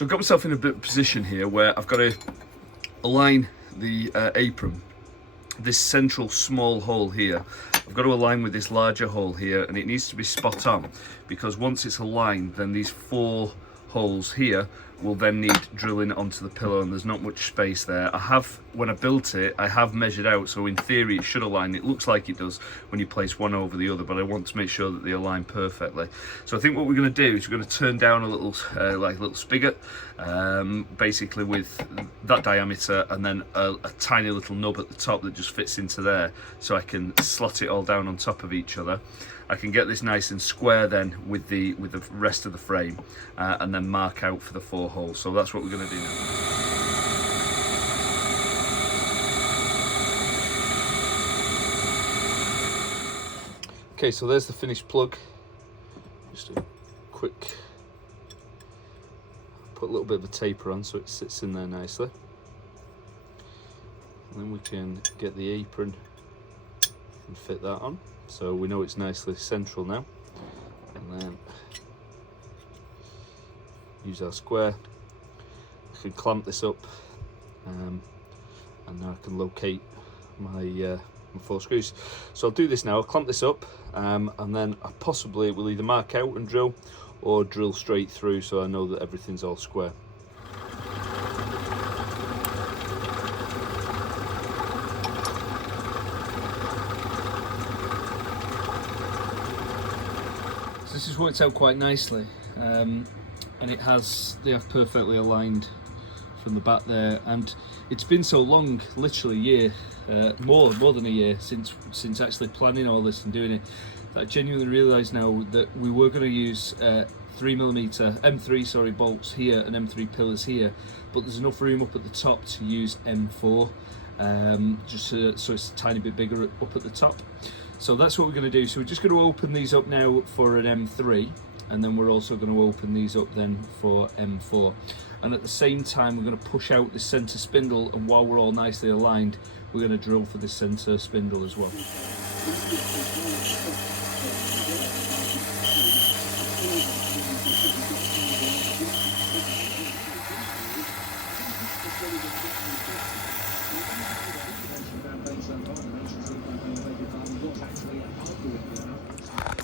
So I've got myself in a bit of position here where I've got to align the apron, this central small hole here. I've got to align with this larger hole here, and it needs to be spot on, because once it's aligned, then these 4 holes here will then need drilling onto the pillow, and there's not much space there. I have, when I built it, I have measured out, so in theory it should align. It looks like it does when you place one over the other, but I want to make sure that they align perfectly. So I think what we're going to do is we're going to turn down a little like a little spigot, basically with that diameter, and then a tiny little nub at the top that just fits into there, so I can slot it all down on top of each other. I can get this nice and square then with the rest of the frame, and then mark out for the 4 holes. So that's what we're going to do now. Okay, so there's the finished plug. Just a quick, put a little bit of a taper on so it sits in there nicely. And then we can get the apron and fit that on. So we know it's nicely central now, and then use our square. I can clamp this up, and now I can locate my 4 screws. So I'll do this now. I'll clamp this up, and then I possibly will either mark out and drill, or drill straight through, so I know that everything's all square. This has worked out quite nicely, and they are perfectly aligned from the back there, and it's been so long, literally a year, more than a year since actually planning all this and doing it, that I genuinely realise now that we were going to use 3mm M3 bolts here and M3 pillars here, but there's enough room up at the top to use M4, so it's a tiny bit bigger up at the top. So that's what we're going to do. So we're just going to open these up now for an M3, and then we're also going to open these up then for M4. And at the same time, we're going to push out the centre spindle, and while we're all nicely aligned, we're going to drill for the centre spindle as well.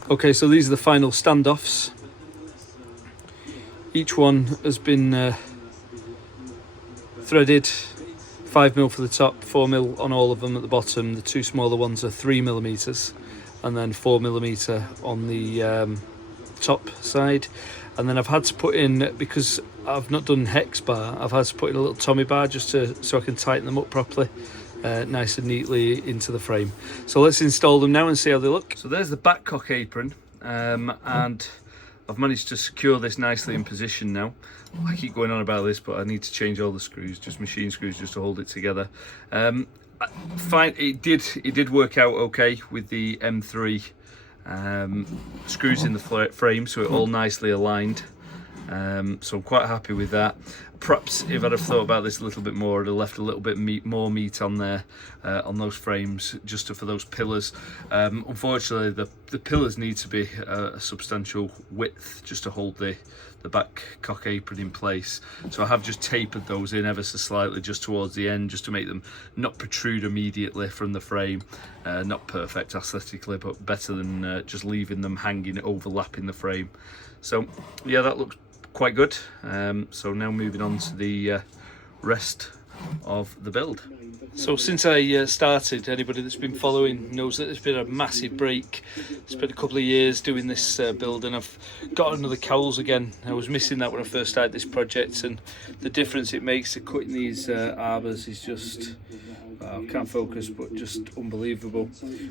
Okay, so these are the final standoffs. Each one has been threaded, 5mm for the top, 4mm on all of them at the bottom. The 2 smaller ones are 3mm, and then 4mm on the top side. And then I've had to put in, because I've not done hex bar, I've had to put in a little Tommy bar just so I can tighten them up properly. Nice and neatly into the frame. So let's install them now and see how they look. So there's the Backcock apron, and I've managed to secure this nicely in position now. I keep going on about this, but I need to change all the screws, just machine screws, just to hold it together. Fine, it did work out okay with the M3 screws in the frame, so it all nicely aligned. So I'm quite happy with that. Perhaps if I'd have thought about this a little bit more, I'd have left a little bit more meat on there, on those frames, just for those pillars. Unfortunately, the pillars need to be a substantial width just to hold the Backcock apron in place. So I have just tapered those in ever so slightly just towards the end, just to make them not protrude immediately from the frame. Not perfect aesthetically, but better than just leaving them hanging, overlapping the frame. So yeah, that looks quite good. So now moving on to the rest of the build. So since I started, anybody that's been following knows that there's been a massive break. Spent a couple of years doing this build, and I've got another cowls again. I was missing that when I first started this project, and the difference it makes to cutting these arbors is just, I can't focus, but just unbelievable.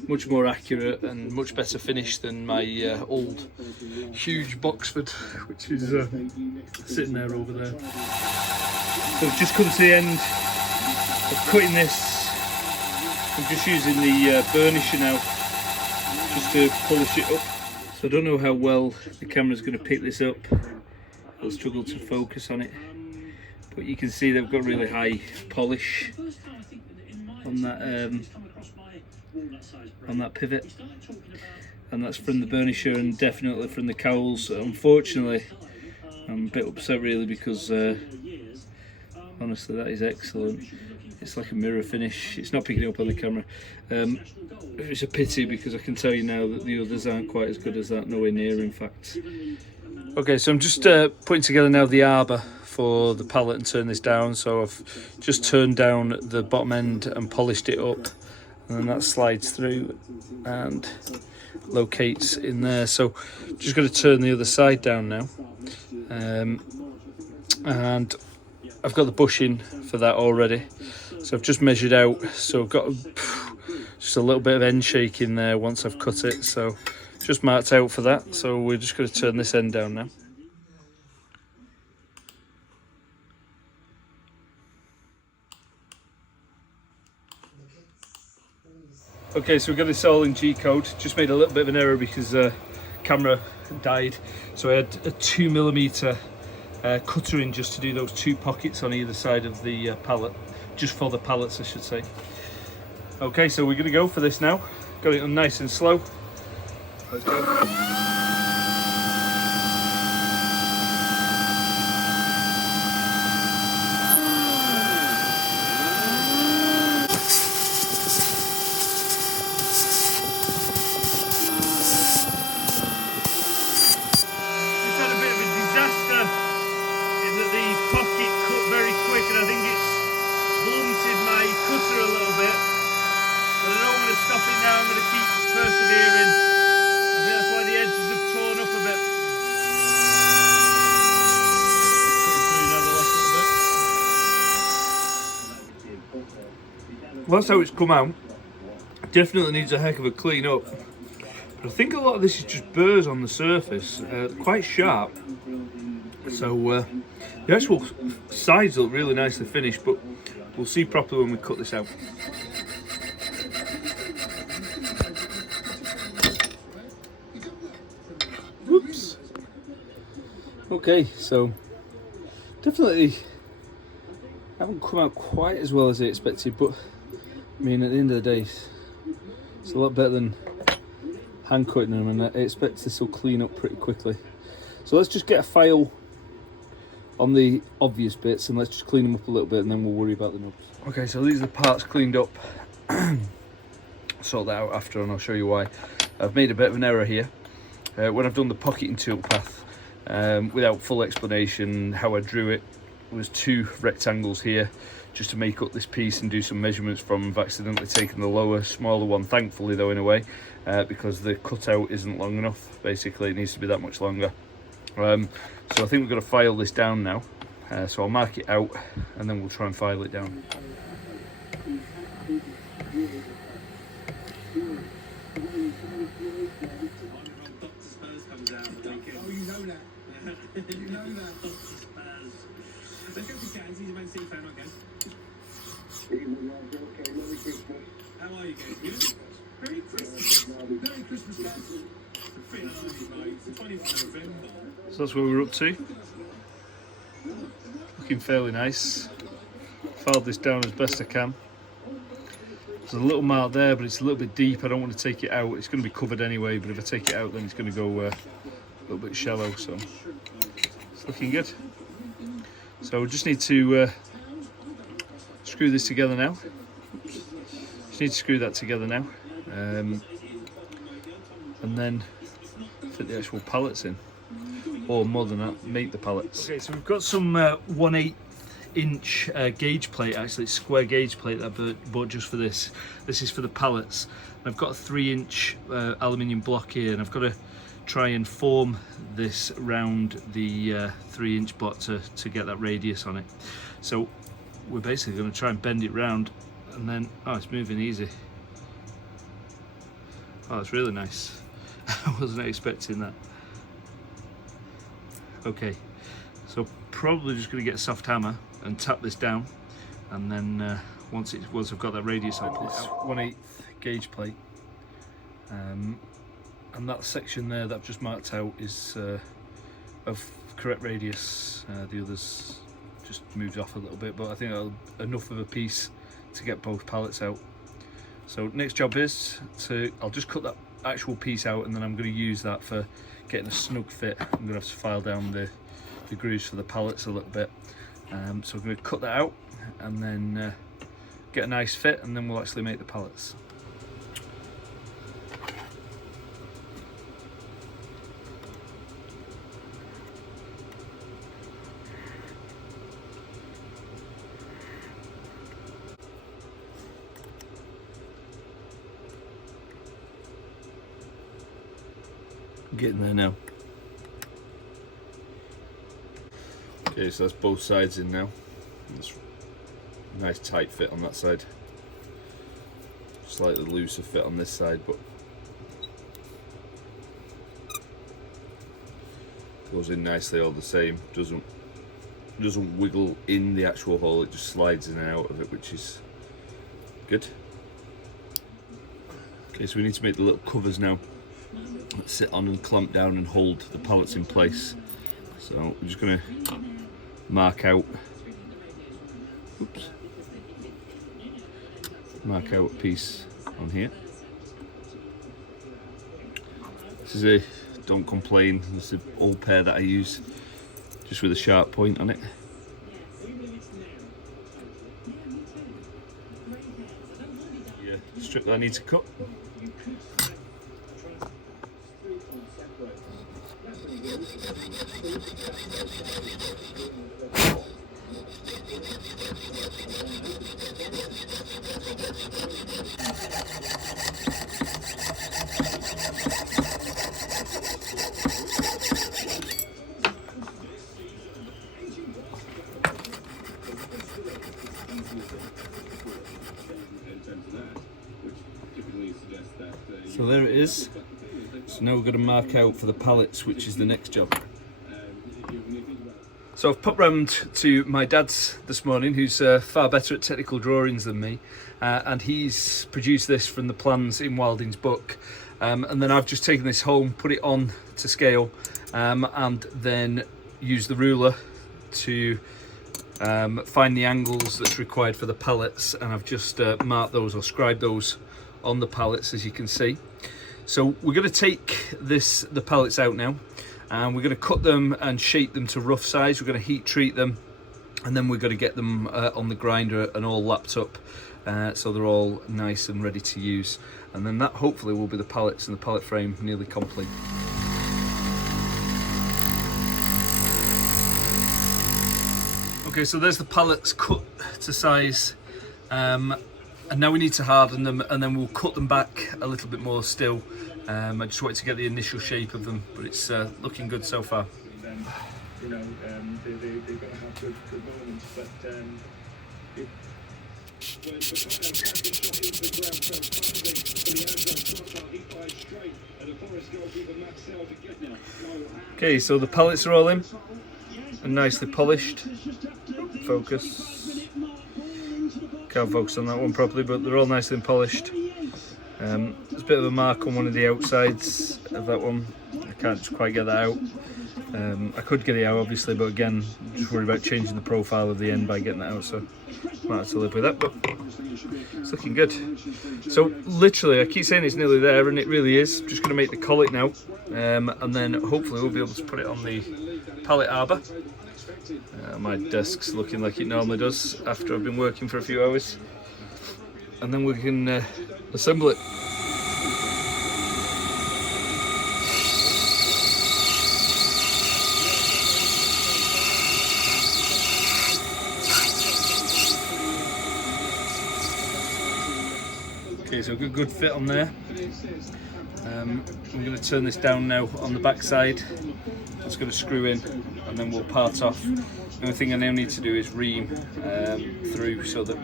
Much more accurate and much better finish than my old huge Boxford, which is sitting there over there. So I've just come to the end of cutting this. I'm just using the burnisher now, just to polish it up. So I don't know how well the camera's going to pick this up. I'll struggle to focus on it, but you can see they've got really high polish on that pivot, and that's from the burnisher and definitely from the cowls. Unfortunately, I'm a bit upset really because honestly that is excellent. It's like a mirror finish. It's not picking it up on the camera. It's a pity because I can tell you now that the others aren't quite as good as that, nowhere near in fact. Okay, so I'm just putting together now the arbor for the pallet and turn this down. So I've just turned down the bottom end and polished it up, and then that slides through and locates in there. So just going to turn the other side down now, and I've got the bushing for that already. So I've just measured out, so I've got just a little bit of end shake in there once I've cut it, so just marked out for that. So we're just going to turn this end down now. Okay, so we've got this all in G-code. Just made a little bit of an error because camera died, so I had a 2mm cutter in just to do those 2 pockets on either side of the pallet, just for the pallets I should say. Okay, so we're going to go for this now. Got it on nice and slow. Let's go. Well, that's how it's come out. Definitely needs a heck of a clean up. But I think a lot of this is just burrs on the surface, quite sharp. So the actual sides look really nicely finished, but we'll see properly when we cut this out. Whoops. Okay, so definitely haven't come out quite as well as I expected, but I mean, at the end of the day, it's a lot better than hand cutting them, and I expect this will clean up pretty quickly. So let's just get a file on the obvious bits and let's just clean them up a little bit, and then we'll worry about the nubs. Okay, so these are the parts cleaned up. Sort that out after and I'll show you why. I've made a bit of an error here. When I've done the pocketing toolpath, without full explanation how I drew it, was 2 rectangles here just to make up this piece and do some measurements from. I've accidentally taken the lower, smaller one, thankfully though in a way, because the cutout isn't long enough. Basically it needs to be that much longer. So I think we've got to file this down now. So I'll mark it out and then we'll try and file it down. How are you guys? Good? Merry Christmas. Merry Christmas, guys. It's the 20th of November. So that's where we're up to. Looking fairly nice. Filed this down as best I can. There's a little mark there, but it's a little bit deep. I don't want to take it out. It's going to be covered anyway, but if I take it out then it's going to go a little bit shallow, so it's looking good. So we just need to screw this together now. Just need to screw that together now, and then fit the actual pallets in, or more than that, make the pallets. Okay, so we've got some 1/8 inch gauge plate. Actually, it's square gauge plate that I bought just for this. This is for the pallets. And I've got a 3-inch aluminium block here, and I've got to try and form this round the 3-inch block to get that radius on it. So we're basically going to try and bend it round, and then it's moving easy. Oh, it's really nice. I wasn't expecting that. Okay, so probably just going to get a soft hammer and tap this down, and then once I've got that radius, I put this 1/8 gauge plate, and that section there that I've just marked out is of correct radius. The others just moved off a little bit, but I think that'll enough of a piece to get both pallets out. So next job is I'll just cut that actual piece out, and then I'm going to use that for getting a snug fit. I'm going to have to file down the the grooves for the pallets a little bit. So I'm going to cut that out and then get a nice fit, and then we'll actually make the pallets. Getting there now. Okay, so that's both sides in now. That's a nice tight fit on that side. Slightly looser fit on this side, but goes in nicely all the same. Doesn't wiggle in the actual hole, it just slides in and out of it, which is good. Okay, so we need to make the little covers now that sit on and clamp down and hold the pallets in place. So we're just going to mark out a piece on here. This is a Don't Complain, this is an old pair that I use, just with a sharp point on it. Yeah, strip that I need to cut. So there it is. So now we're going to mark out for the pallets, which is the next job. So I've popped round to my dad's this morning, who's far better at technical drawings than me, and he's produced this from the plans in Wilding's book, and then I've just taken this home, put it on to scale, and then use the ruler to find the angles that's required for the pallets, and I've just marked those or scribed those on the pallets, as you can see. So we're going to take the pallets out now, and we're going to cut them and shape them to rough size. We're going to heat treat them, and then we're going to get them on the grinder and all lapped up, so they're all nice and ready to use. And then that hopefully will be the pallets and the pallet frame nearly complete. Okay, so there's the pallets cut to size, and now we need to harden them, and then we'll cut them back a little bit more still. I just wanted to get the initial shape of them, but it's looking good so far. You know, they're going to have good moments, but okay, so the pallets are all in and nicely polished. Focus. Can't focus on that one properly, but they're all nicely polished. There's a bit of a mark on one of the outsides of that one. I can't quite get that out. I could get it out obviously, but again, just worry about changing the profile of the end by getting that out, so might have to live with that, but it's looking good. So literally, I keep saying it's nearly there, and it really is. Just going to make the collet now, and then hopefully we'll be able to put it on the pallet arbor. My desk's looking like it normally does after I've been working for a few hours, and then we can assemble it. Okay, so good fit on there. I'm going to turn this down now on the back side. It's going to screw in, and then we'll part off. The only thing I now need to do is ream through so that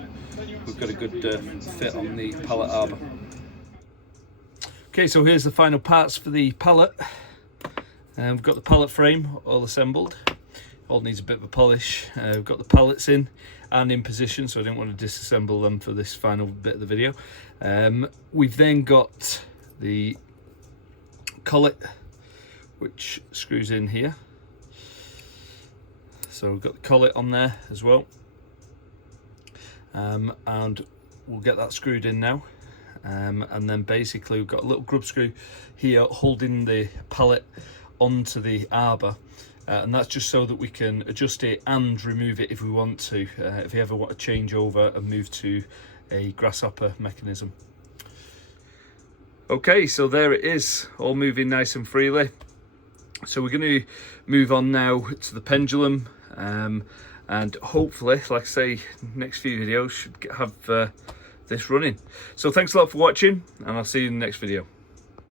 we've got a good fit on the pallet arbor. Okay, so here's the final parts for the pallet. We've got the pallet frame all assembled. All needs a bit of a polish. We've got the pallets in and in position, so I didn't want to disassemble them for this final bit of the video. We've then got the collet, which screws in here. So we've got the collet on there as well, and we'll get that screwed in now. And then basically we've got a little grub screw here holding the pallet onto the arbor, and that's just so that we can adjust it and remove it if we want to, if we ever want to change over and move to a grasshopper mechanism. Okay, so there it is, all moving nice and freely. So we're going to move on now to the pendulum, and hopefully, like I say, next few videos should have this running. So thanks a lot for watching, and I'll see you in the next video.